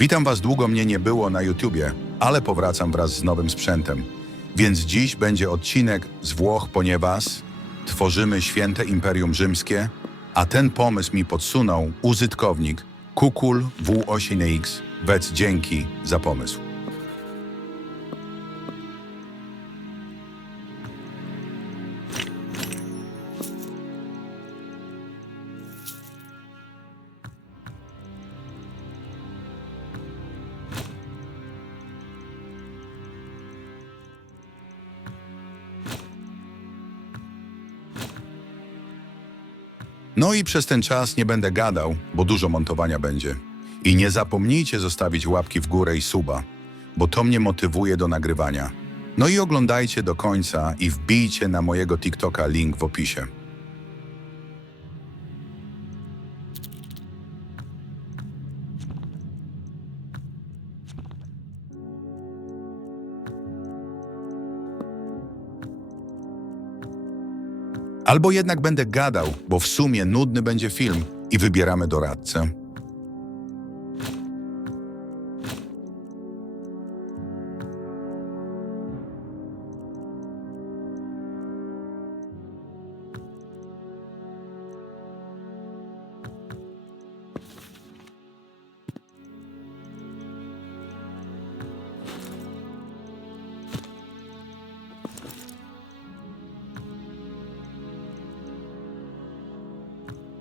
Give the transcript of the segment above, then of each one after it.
Witam Was, długo mnie nie było na YouTubie, ale powracam wraz z nowym sprzętem. Więc dziś będzie odcinek z Włoch, ponieważ tworzymy święte Imperium Rzymskie, a ten pomysł mi podsunął użytkownik Kukul W8X, więc dzięki za pomysł. No i przez ten czas nie będę gadał, bo dużo montowania będzie. I nie zapomnijcie zostawić łapki w górę i suba, bo to mnie motywuje do nagrywania. No i oglądajcie do końca i wbijcie na mojego TikToka link w opisie. Albo jednak będę gadał, bo w sumie nudny będzie film i wybieramy doradcę.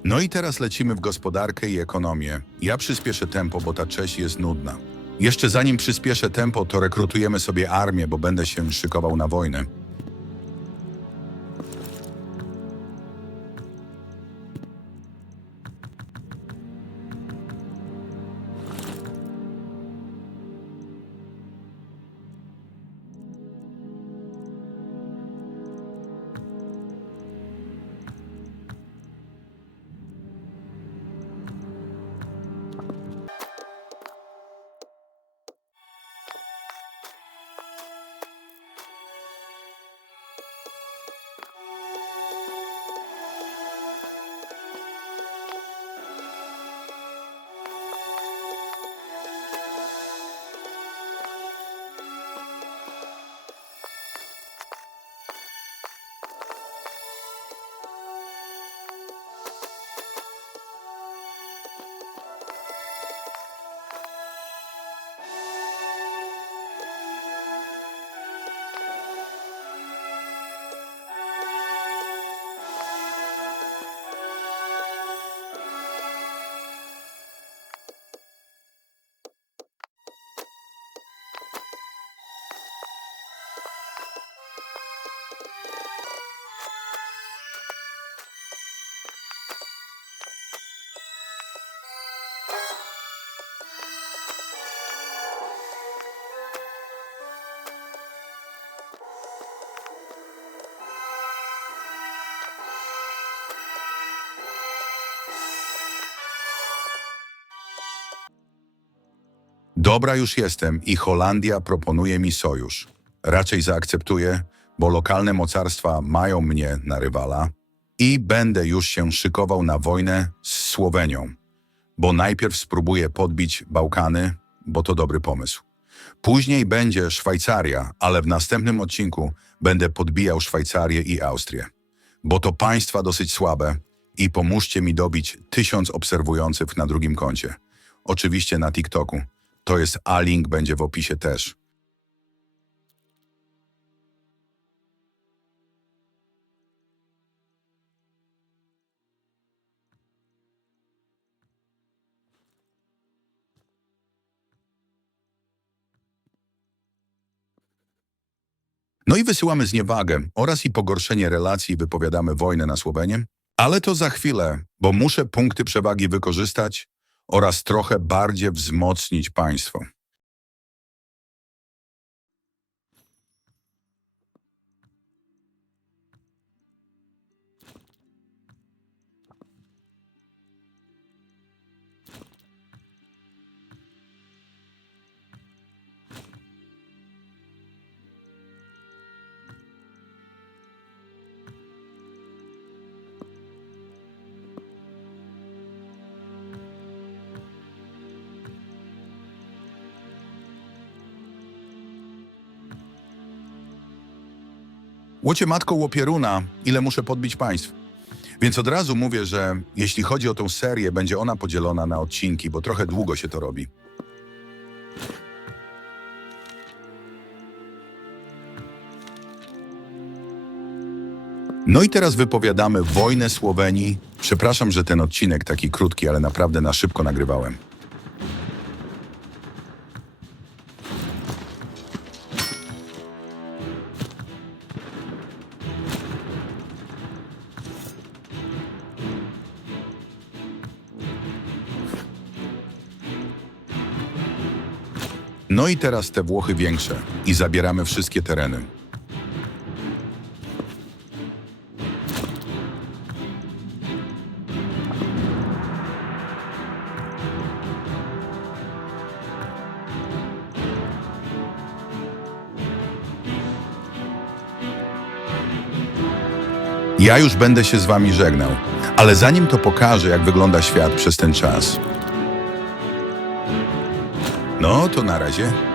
No i teraz lecimy w gospodarkę i ekonomię. Ja przyspieszę tempo, bo ta cześć jest nudna. Jeszcze zanim przyspieszę tempo, to rekrutujemy sobie armię, bo będę się szykował na wojnę. Dobra, już jestem i Holandia proponuje mi sojusz. Raczej zaakceptuję, bo lokalne mocarstwa mają mnie na rywala i będę już się szykował na wojnę z Słowenią, bo najpierw spróbuję podbić Bałkany, bo to dobry pomysł. Później będzie Szwajcaria, ale w następnym odcinku będę podbijał Szwajcarię i Austrię, bo to państwa dosyć słabe i pomóżcie mi dobić tysiąc obserwujących na drugim koncie. Oczywiście na TikToku. To jest A-link, będzie w opisie też. No i wysyłamy zniewagę oraz i pogorszenie relacji wypowiadamy wojnę na Słowenię. Ale to za chwilę, bo muszę punkty przewagi wykorzystać oraz trochę bardziej wzmocnić państwo. Łocie matko Łopieruna, ile muszę podbić państw. Więc od razu mówię, że jeśli chodzi o tą serię, będzie ona podzielona na odcinki, bo trochę długo się to robi. No i teraz wypowiadamy wojnę Słowenii. Przepraszam, że ten odcinek taki krótki, ale naprawdę na szybko nagrywałem. No i teraz te Włochy większe i zabieramy wszystkie tereny. Ja już będę się z wami żegnał, ale zanim to pokażę, jak wygląda świat przez ten czas. No to na razie.